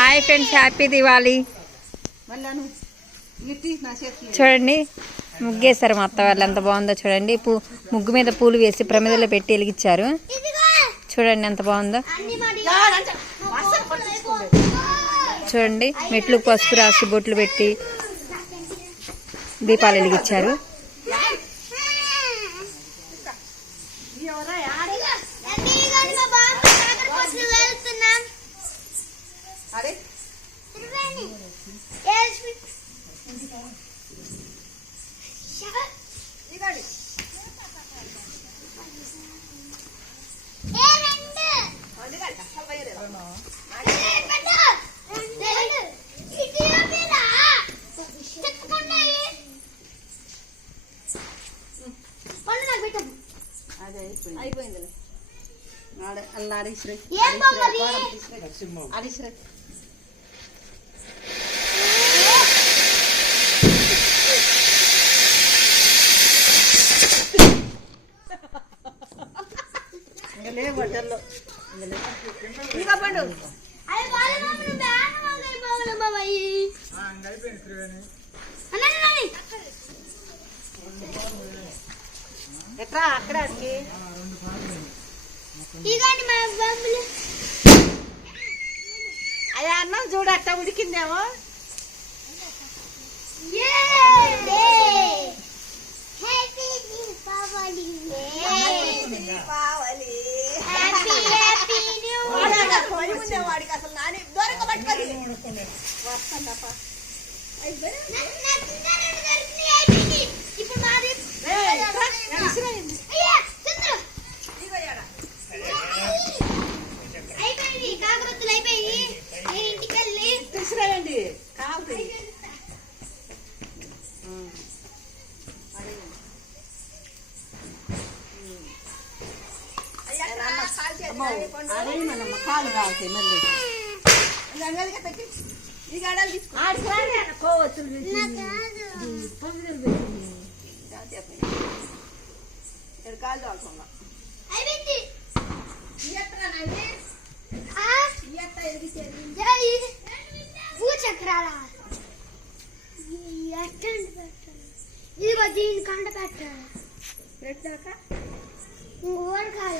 Hi friends, happy Diwali. చూడండి ముగ్గేశారు మా అత్త వాళ్ళు, ఎంత బాగుందో చూడండి. ముగ్గు మీద పూలు వేసి ప్రమిదలో పెట్టి వెలిగించారు. చూడండి ఎంత బాగుందో. చూడండి మెట్లు పసుపు రాసి బొట్లు పెట్టి దీపాలు వెలిగించారు. అయిపోయింది ఎట్లా అక్కడ అదే అన్నం చూడు అట్ట ఉడికిందేమో. వాడికి అసలు నాని దూరంగా పట్టుకొని వస్తాడప్ప. తీసుకురాయండి కావాలి. కాలు కావాలి మళ్ళీ ఇది గడాలు తీసుకోవచ్చు. కాలు కాకుండా చక్రాలా ఇదిగో దీని కంట పెట్టాలి.